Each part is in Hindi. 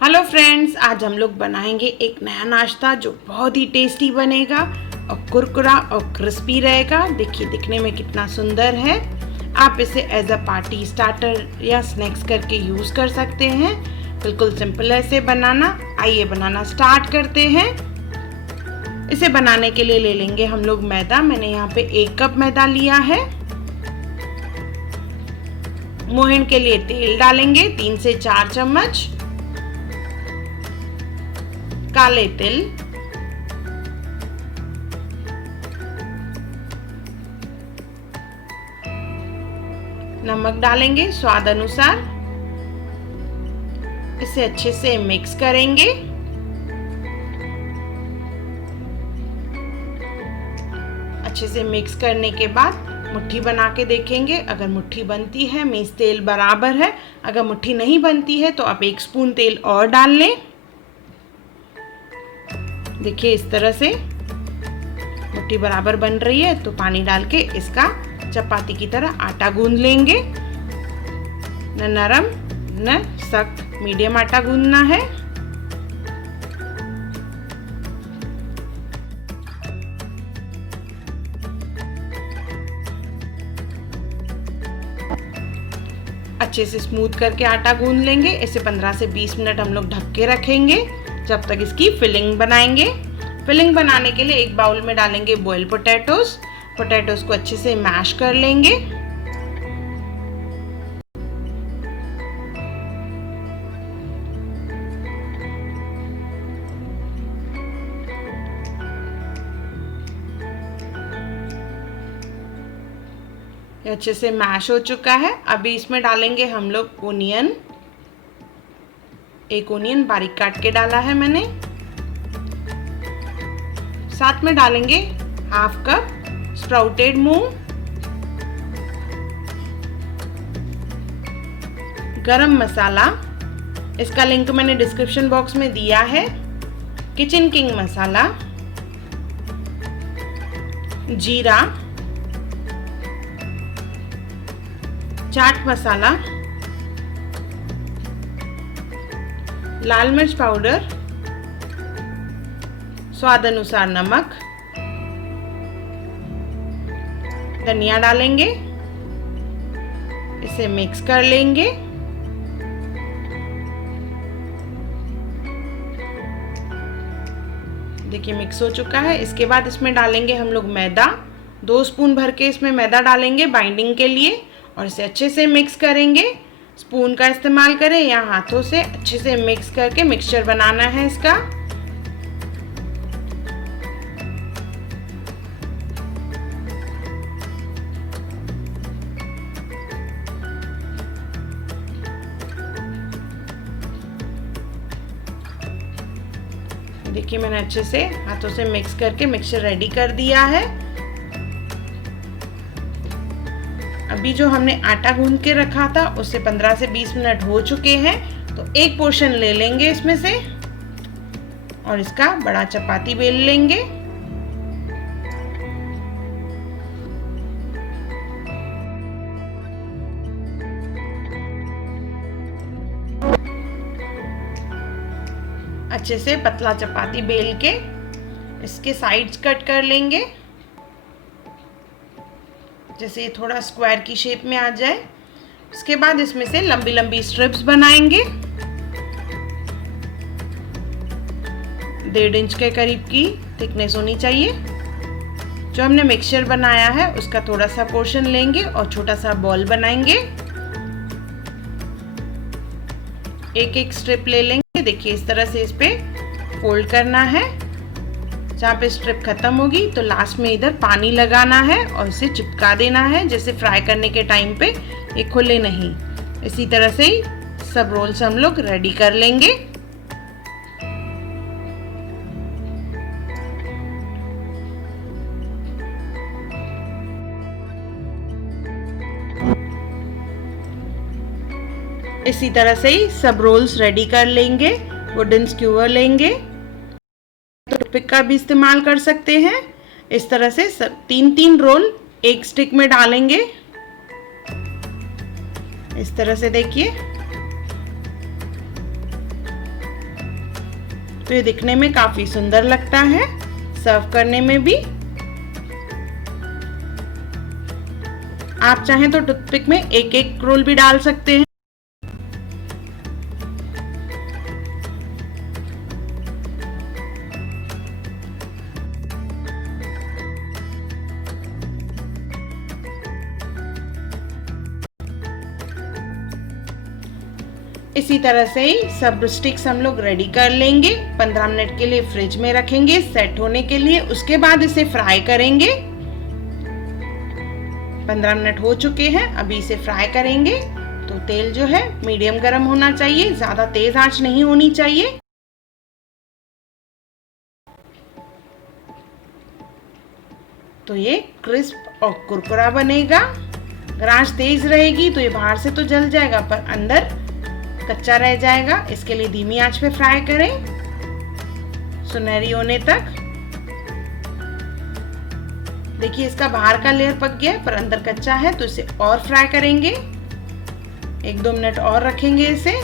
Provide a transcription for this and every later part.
हेलो फ्रेंड्स, आज हम लोग बनाएंगे एक नया नाश्ता जो बहुत ही टेस्टी बनेगा और कुरकुरा और क्रिस्पी रहेगा। देखिए दिखने में कितना सुंदर है। आप इसे एज अ पार्टी स्टार्टर या स्नैक्स करके यूज़ कर सकते हैं। बिल्कुल सिंपल है इसे बनाना। आइए बनाना स्टार्ट करते हैं। इसे बनाने के लिए ले लेंगे हम लोग मैदा। मैंने यहाँ पे 1 कप मैदा लिया है। मोहन के लिए तेल डालेंगे 3 से 4 चम्मच। काले तिल, नमक डालेंगे स्वाद अनुसार। इसे अच्छे से मिक्स करेंगे। अच्छे से मिक्स करने के बाद मुट्ठी बना के देखेंगे। अगर मुट्ठी बनती है मीन्स तेल बराबर है। अगर मुट्ठी नहीं बनती है तो आप 1 स्पून तेल और डाल लें। देखिए इस तरह से मुट्ठी बराबर बन रही है तो पानी डाल के इसका चपाती की तरह आटा गूंद लेंगे। न नरम न सख्त, मीडियम आटा गूंदना है। अच्छे से स्मूथ करके आटा गूंद लेंगे। इसे 15 से 20 मिनट हम लोग ढक के रखेंगे जब तक इसकी फिलिंग बनाएंगे। फिलिंग बनाने के लिए एक बाउल में डालेंगे बॉयल पोटैटोस। पोटैटोस को अच्छे से मैश कर लेंगे। ये अच्छे से मैश हो चुका है। अभी इसमें डालेंगे हम लोग ओनियन। 1 ओनियन बारीक काट के डाला है मैंने। साथ में डालेंगे ½ कप स्प्राउटेड मूंग। गरम मसाला, इसका लिंक मैंने डिस्क्रिप्शन बॉक्स में दिया है। किचन किंग मसाला, जीरा, चाट मसाला, लाल मिर्च पाउडर, स्वाद अनुसार नमक, धनिया डालेंगे। इसे मिक्स कर लेंगे। देखिए मिक्स हो चुका है। इसके बाद इसमें डालेंगे हम लोग मैदा। 2 स्पून भर के इसमें मैदा डालेंगे बाइंडिंग के लिए और इसे अच्छे से मिक्स करेंगे। स्पून का इस्तेमाल करें या हाथों से अच्छे से मिक्स करके मिक्सचर बनाना है इसका। देखिए मैंने अच्छे से हाथों से मिक्स करके मिक्सचर रेडी कर दिया है। अभी जो हमने आटा गूंद के रखा था उससे 15 से 20 मिनट हो चुके हैं तो एक पोर्शन ले लेंगे इसमें से और इसका बड़ा चपाती बेल लेंगे। अच्छे से पतला चपाती बेल के इसके साइड्स कट कर लेंगे जैसे ये थोड़ा स्क्वायर की शेप में आ जाए। उसके बाद इसमें से लंबी लंबी स्ट्रिप्स बनाएंगे। 1.5 इंच के करीब की थिकनेस होनी चाहिए। जो हमने मिक्सचर बनाया है उसका थोड़ा सा पोर्शन लेंगे और छोटा सा बॉल बनाएंगे। एक एक स्ट्रिप ले लेंगे। देखिए इस तरह से इस पे फोल्ड करना है। जहाँ पे स्ट्रिप खत्म होगी तो लास्ट में इधर पानी लगाना है और इसे चिपका देना है जैसे फ्राई करने के टाइम पे ये खुले नहीं। इसी तरह से ही सब रोल्स हम लोग रेडी कर लेंगे। इसी तरह से ही सब रोल्स रेडी कर लेंगे। वुडन स्क्यूअर लेंगे तो टूथपिक का भी इस्तेमाल कर सकते हैं। इस तरह से सब 3-3 रोल एक स्टिक में डालेंगे। इस तरह से देखिए तो ये दिखने में काफी सुंदर लगता है, सर्व करने में भी। आप चाहें तो टूथपिक में एक एक रोल भी डाल सकते हैं। इसी तरह से ही सब स्टिक्स हम लोग रेडी कर लेंगे। 15 मिनट के लिए फ्रिज में रखेंगे सेट होने के लिए। उसके बाद इसे फ्राई करेंगे। 15 मिनट हो चुके हैं, अभी इसे फ्राई करेंगे। तो तेल जो है मीडियम गरम होना चाहिए, ज्यादा तेज आंच नहीं होनी चाहिए। तो ये क्रिस्प और कुरकुरा बनेगा। अगर आंच तेज रहेगी तो ये बाहर से तो जल जाएगा पर अंदर कच्चा रह जाएगा। इसके लिए धीमी आंच पे फ्राई करें सुनहरी होने तक। देखिए इसका बाहर का लेयर पक गया पर अंदर कच्चा है, तो इसे और फ्राई करेंगे। 1-2 मिनट और रखेंगे इसे।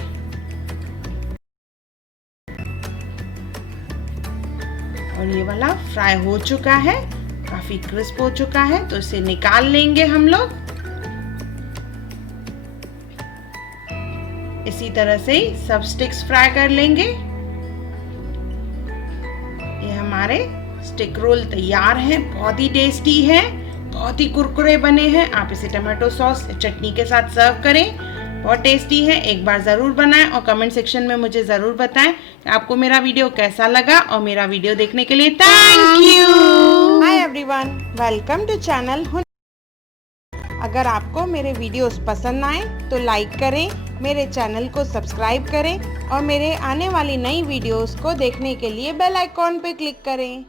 और ये वाला फ्राई हो चुका है, काफी क्रिस्प हो चुका है, तो इसे निकाल लेंगे हम लोग। इसी तरह से सब स्टिक्स फ्राई कर लेंगे। ये हमारे स्टिक रोल तैयार हैं। बहुत ही टेस्टी है, बहुत ही कुरकुरे बने हैं। आप इसे टमाटो सॉस चटनी के साथ सर्व करें, बहुत टेस्टी है। एक बार ज़रूर बनाएं और कमेंट सेक्शन में मुझे ज़रूर बताएं कि आपको मेरा वीडियो कैसा लगा। और मेरा वीडियो देखने के लिए thank you. Hi everyone, welcome to channel. अगर आपको मेरे वीडियोस पसंद आए तो लाइक करें, मेरे चैनल को सब्सक्राइब करें और मेरे आने वाली नई वीडियोस को देखने के लिए बेल आइकॉन पे क्लिक करें।